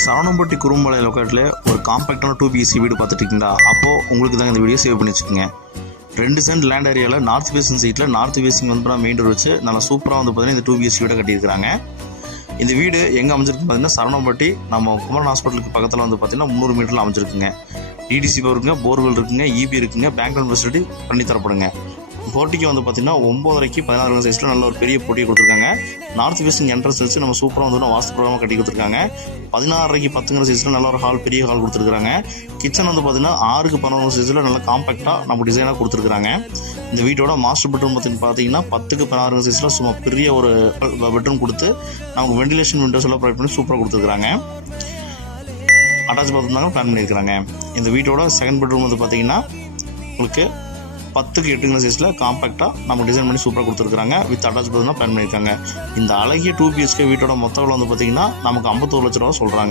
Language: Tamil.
சரவணம்பட்டி குறும்பலை லொக்கேட்டில் ஒரு காம்பேக்டான 2 BHK வீடு பார்த்துட்டு இருக்கீங்களா? அப்போது உங்களுக்கு தாங்க இந்த வீடியோ சேவ் பண்ணி வச்சுக்கோங்க. 2 சென்ட் லேண்ட் ஏரியாவில் நார்த் ஃபேசிங் சைட்டில் நார்த் ஃபேசிங் வந்து மெயின் டோர் வச்சு நல்லா சூப்பராக வந்து பார்த்தீங்கன்னா இந்த 2 BHK வீடை கட்டியிருக்காங்க. இந்த வீடு எங்கே அமைஞ்சிருக்கு பார்த்தீங்கன்னா சரவணம்பட்டி நம்ம குமரன் ஹாஸ்பிட்டலுக்கு பக்கத்தில் வந்து பார்த்தீங்கன்னா 300 மீட்டரில் அமைஞ்சிருக்குங்க. டிடிசி பவர் இருக்குங்க, போர்வெல் இருக்குங்க, இபி இருக்குங்க, பேங்க் லோன் ஃபெசிலிட்டி பண்ணி தரப்படுங்க. போட்டிக்கு வந்து பார்த்தீங்கன்னா 9:30க்கு 16 சைஸில் நல்ல ஒரு பெரிய போட்டியை கொடுத்துருக்காங்க. நார்த் ஃபேசிங் என்ட்ரன்ஸ் வச்சு நம்ம சூப்பராக வந்து வாஸ்து ப்ரோக்ராமாக கட்டி கொடுத்துருக்காங்க. 16:30க்கு 10 சைஸில் நல்ல ஒரு ஹால், பெரிய ஹால் கொடுத்துருக்காங்க. கிச்சன் வந்து பார்த்தீங்கன்னா 6க்கு 11 சைஸில் நல்லா காம்பேக்டாக நம்ம டிசைனாக கொடுத்துருக்காங்க. இந்த வீட்டோட மாஸ்டர் பெட்ரூம் பார்த்தீங்கன்னா 10க்கு 16 சைஸில் சும்மா பெரிய ஒரு பெட்ரூம் கொடுத்து நமக்கு வெண்டிலேஷன் விண்டோஸ் எல்லாம் ப்ரொவைட் பண்ணி சூப்பராக கொடுத்துருக்காங்க. அட்டாச் பாத்ரூம் தாங்க பிளான் பண்ணியிருக்கிறாங்க. இந்த வீட்டோட செகண்ட் பெட்ரூம் வந்து பார்த்தீங்கன்னா உங்களுக்கு 10க்கு 8 சைஸில் காம்பேக்டாக நம்ம டிசைன் பண்ணி சூப்பராக கொடுத்துருக்காங்க. வித் அட்டாச் பாத்ரூம் பிளான் பண்ணியிருக்காங்க. இந்த அழகிய 2 BHK வீட்டோட மொத்த விலை வந்து பார்த்தீங்கன்னா நமக்கு 51 லட்ச ரூபா சொல்கிறாங்க.